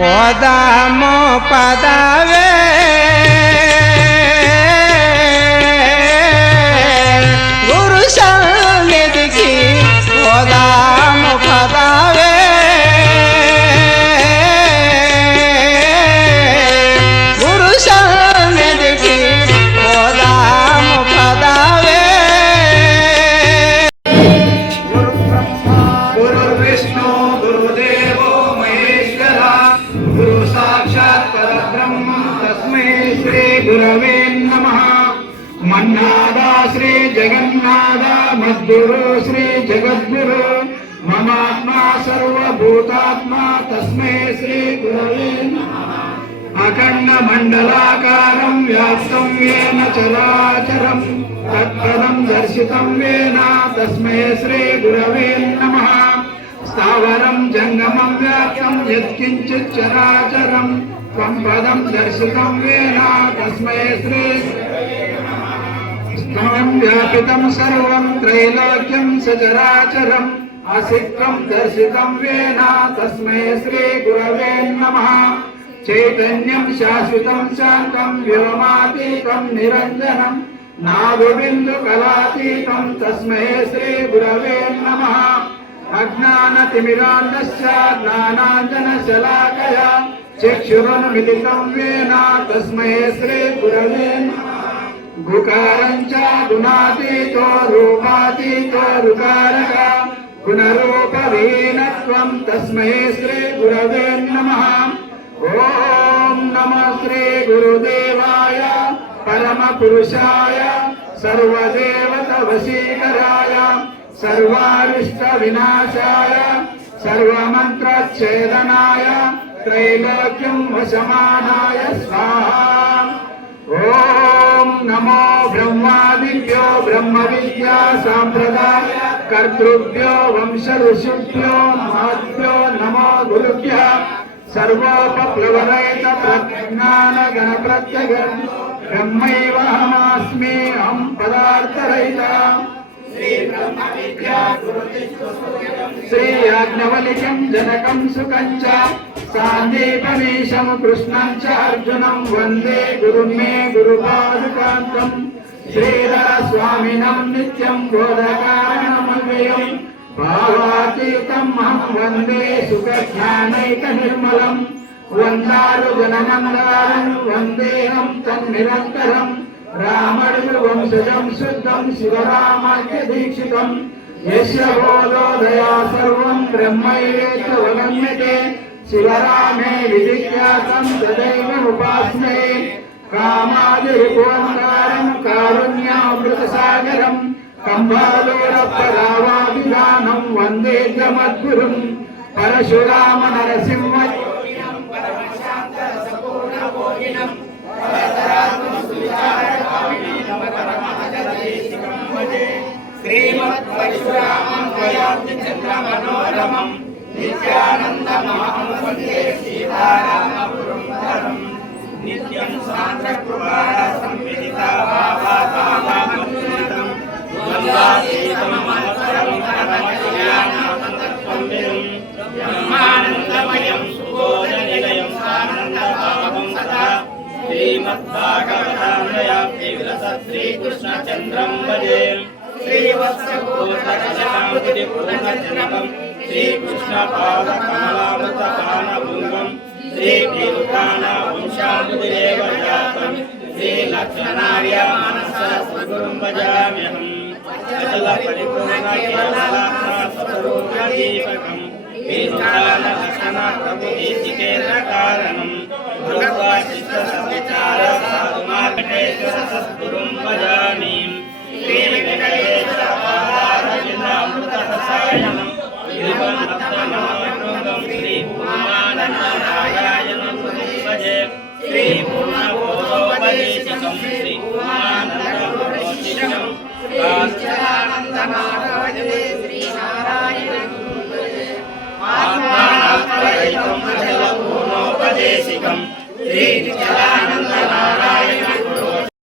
పోదాము పదవే గురు సన్నిధికి పోదాము పదవే గురు సన్నిధికి పోదాము పదవే గురు బ్రహ్మ గురు విష్ణు గురుదేవో మహేశ్వర గురు సాక్షాత్ పరబ్రహ్మ తస్మై శ్రీ గురవే నమః. మన్నాద శ్రీ జగన్నాథ మద్గురు శ్రీ జగద్గురు మమాత్మా సర్వభూతాత్మా తస్మై శ్రీ గురవే నమః. అఖండ మండలాకారం వ్యాప్తం ఏన చరాచరం తత్పదం దర్శితం వేన తస్మై శ్రీ గురవే నమః. స్థావరం జంగమం వ్యాప్తం యత్కించిత్ చరాచరం త్వం పదం దర్శితం వేన తస్మై శ్రీ స్థానం వ్యాపితం సర్వం త్రైలోక్యం సచరాచరం అసిత్వం దర్శితం వేన తస్మై శ్రీ గురవే నమః. చైతన్యం శాశ్వతం శాంతం వ్యోమాతీతం నిరంజనం నాదబిందు కళాతీతం తస్మై శ్రీ గురవే నమః. అజ్ఞానతిమిరాంధస్య జ్ఞానాంజనశలాకయా చక్షురున్మిలితం వేన తస్మై శ్రీ గురవే నమః. గుకారం చ గుణాతీతో రూపాతీతో రుకారక గుణరూపహీనత్వం తస్మై శ్రీ గురవే నమః. ఓం నమః శ్రీ గురుదేవాయ పరమ పురుషాయ సర్వదేవత వశీకరాయ సర్వారిష్ట వినాశాయ సర్వమంత్రఛేదనాయ త్రైలోక్యం వశమానాయ స్వాహా. ఓం నమో బ్రహ్మాదిభ్యో బ్రహ్మ విద్యా సాంప్రదాయ కర్తృభ్యో వంశ ఋషిభ్యో మహద్భ్యో నమో గురుభ్యః. సర్వోపప్లవరహిత ప్రజ్ఞాన గణ ప్రత్యగ బ్రహ్మైవాహమాస్మి అహం పదార్థరహిత. శ్రీ యాజ్ఞవల్క్యం జనకం సుఖం చ సాందీపనీశం కృష్ణం చ అర్జునం వందే గురుం మే గురుపాదుకాంతం. శ్రీధర స్వామినం నిత్యం బోధకారణమవ్యయం భావాతీతం అహం వందే సుఖజ్ఞానైక నిర్మలం. వందారు జనమందారం వందేహం తన్నిరంతరం రామడు వంశజం శుద్ధం శివరామాఖ్య దీక్షితం. యస్య బోధోదయా సర్వం బ్రహ్మైవేత్యవగమ్యతే శివరామే విజిజ్ఞాసం తదైవ ఉపాస్మహే. కామాదిరిపురంకారం కారుణ్యామృతసాగరం కంబాలోరపరావాభిధానం వందే జమద్గురుం. పరశురామ నరసింహ శ్రీమద్పరశురామం త్వయాబ్ది చంద్రమనోరమం నిత్యానందమహం వందే సీతారామపురం. నిత్యం సాంద్రకృపాణ సంవిదితా భావాతావామద్భుతం ద్వంద్వాతీతం మనోహరం పరమజ్ఞానానందత్వం విరుం. బ్రహ్మానందమయం సుబోధనిలయం ఆనందభావం సదా శ్రీమద్భాగవతామృతామృతం విలసత్ శ్రీకృష్ణచంద్రం భజే. శ్రీవత్సగోత్రజనామృతిపూర్ణజనకం శ్రీకృష్ణపాదకమలామృతపానభృంగం శ్రీకీర్తానవంశామృతిరేవ జాతం శ్రీలక్ష్మణార్య మానస స్వగురుం భజామ్యహం. అచలపరిపూర్ణకేశలాభ్యాసస్వరూపదీపకం వీరులక్షణప్రభుదేశికేంద్రకారణం భగవద్గీతాసవిచార సాధుమార్గేశ్వర సద్గురుం భజామి. శ్రీవేంకటేశ్వరామృతరసాయనం శ్రీపూర్ణానందనారాయణం భజే. శ్రీపూర్ణబోధోపదేశికం శ్రీపూర్ణానందనారాయణం ఆత్మానాత్మరహితం అచలపూర్ణోపదేశికం శ్రీనిత్యానందనారాయణ